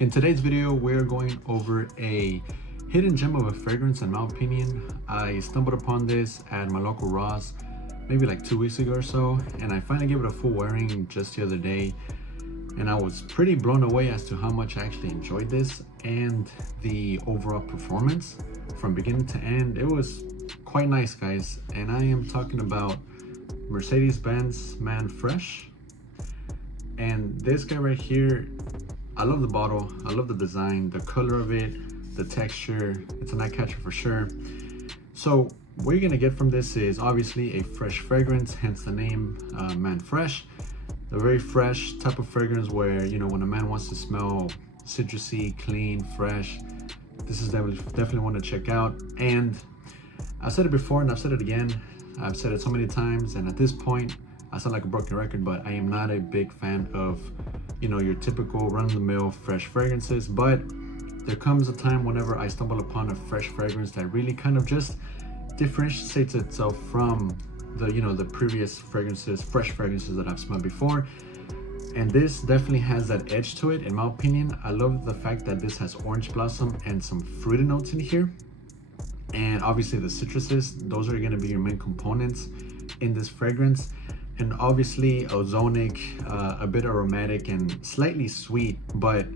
In today's video, we're going over a hidden gem of a fragrance in my opinion. I stumbled upon this at my local Ross maybe like 2 weeks ago or so, and I finally gave it a full wearing just the other day, and I was pretty blown away as to how much I actually enjoyed this and the overall performance from beginning to end. It was quite nice, guys, and I am talking about Mercedes Benz Man Fresh. And this guy right here, I love the bottle, I love the design, the color of it, the texture. It's an eye catcher for sure. So what you're gonna get from this is obviously a fresh fragrance, hence the name, Man Fresh. A very fresh type of fragrance where, you know, when a man wants to smell citrusy, clean, fresh, this is definitely one to check out. And I've said it before and I've said it again. I've said it so many times, and at this point I sound like a broken record, but I am not a big fan of, you know, your typical run-of-the-mill fresh fragrances. But there comes a time whenever I stumble upon a fresh fragrance that really kind of just differentiates itself from the, you know, the previous fragrances, fresh fragrances that I've smelled before. And this definitely has that edge to it, in my opinion. I love the fact that this has orange blossom and some fruity notes in here. And obviously the citruses, those are gonna be your main components in this fragrance. And obviously ozonic, a bit aromatic and slightly sweet, but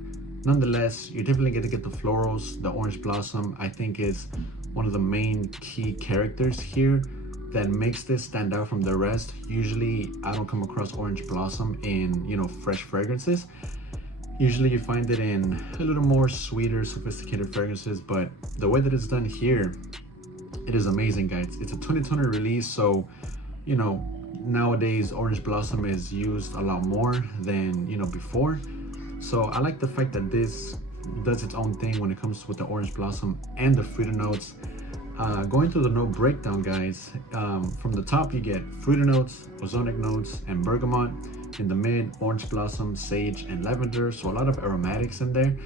nonetheless, you're definitely gonna get the florals. The orange blossom, I think, is one of the main key characters here that makes this stand out from the rest. Usually, I don't come across orange blossom in, you know, fresh fragrances. Usually you find it in a little more sweeter, sophisticated fragrances, but the way that it's done here, it is amazing, guys. It's a 2020 release, so, you know, nowadays orange blossom is used a lot more than, you know, before. So I like the fact that this does its own thing when it comes with the orange blossom and the fruity notes. Going through the note breakdown, guys, from the top you get fruity notes, ozonic notes, and bergamot. In the mid, orange blossom, sage, and lavender, so a lot of aromatics in there.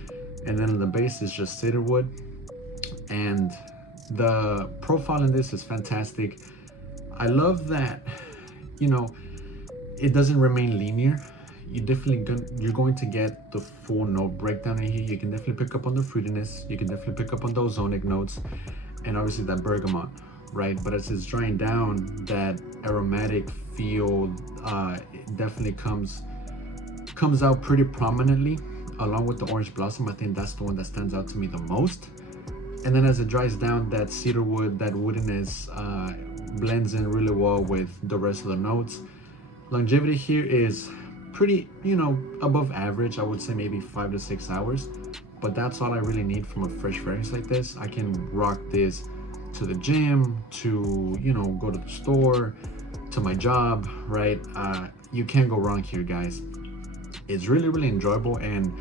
And then in the base is just cedarwood. And the profile in this is fantastic. I love that, you know, it doesn't remain linear. You're going to get the full note breakdown in here. You can definitely pick up on the fruitiness, you can definitely pick up on the ozonic notes, and obviously that bergamot, right? But as it's drying down, that aromatic feel it definitely comes out pretty prominently along with the orange blossom. I think that's the one that stands out to me the most. And then as it dries down, that cedarwood, that woodiness blends in really well with the rest of the notes. Longevity here is pretty, you know, above average. I would say maybe 5 to 6 hours, but that's all I really need from a fresh fragrance like this. I can rock this to the gym, to, you know, go to the store, to my job, right? You can't go wrong here, guys. It's really enjoyable and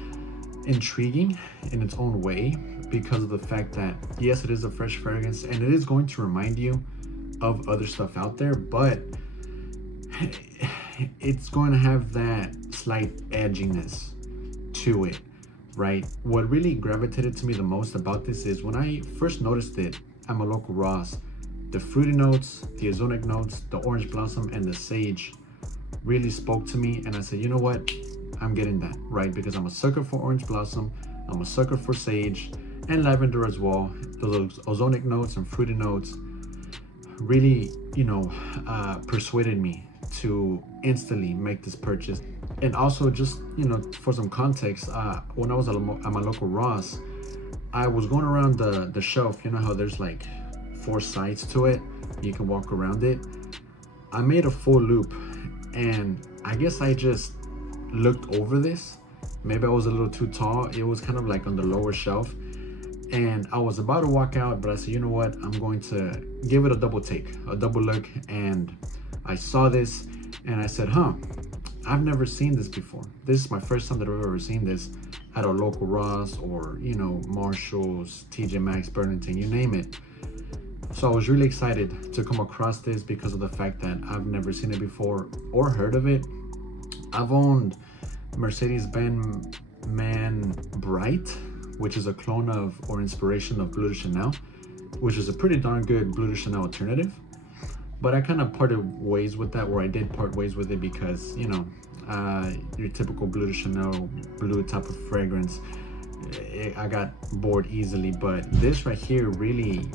intriguing in its own way because of the fact that, yes, it is a fresh fragrance and it is going to remind you of other stuff out there, but it's going to have that slight edginess to it, right? What really gravitated to me the most about this is when I first noticed it at my local Ross, the fruity notes, the ozonic notes, the orange blossom, and the sage really spoke to me, and I said, you know what, I'm getting that, right? Because I'm a sucker for orange blossom, I'm a sucker for sage and lavender as well. Those ozonic notes and fruity notes really, you know, persuaded me to instantly make this purchase. And also, just, you know, for some context, when I was at my local Ross, I was going around the shelf. You know how there's like 4 sides to it, you can walk around it. I made a full loop, and I guess I just looked over this. Maybe I was a little too tall. It was kind of like on the lower shelf, and I was about to walk out, but I said, you know what, I'm going to give it a double take, a double look. And I saw this and I said, I've never seen this before. This is my first time that I've ever seen this at a local Ross or, you know, Marshall's, TJ Maxx, Burlington, you name it. So I was really excited to come across this because of the fact that I've never seen it before or heard of it. I've owned Mercedes Benz Man Bright, which is a clone of or inspiration of Bleu de Chanel, which is a pretty darn good Bleu de Chanel alternative. But I kind of parted ways with that, or I did part ways with it because, you know, your typical Bleu de Chanel blue type of fragrance I got bored easily, but this right here really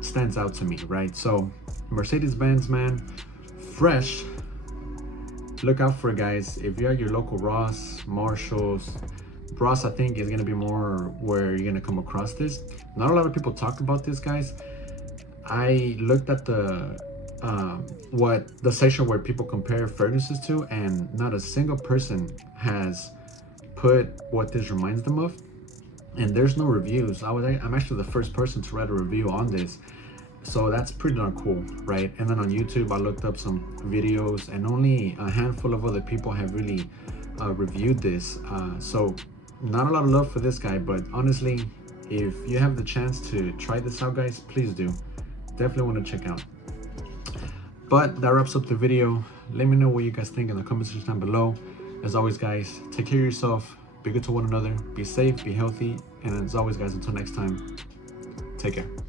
stands out to me, right? So Mercedes Benz, man, fresh. Look out for it, guys. If you're at your local Ross, Marshalls, Ross, I think is gonna be more where you're gonna come across this. Not a lot of people talk about this, guys. I looked at the section where people compare Ferguson's to, and not a single person has put what this reminds them of. And there's no reviews. I'm actually the first person to write a review on this, so that's pretty darn cool, right? And then on YouTube I looked up some videos, and only a handful of other people have really reviewed this, so not a lot of love for this guy. But honestly, if you have the chance to try this out, guys, please do. Definitely want to check out. But that wraps up the video. Let me know what you guys think in the comment section down below. As always, guys, take care of yourself, be good to one another, be safe, be healthy, and as always, guys, until next time, take care.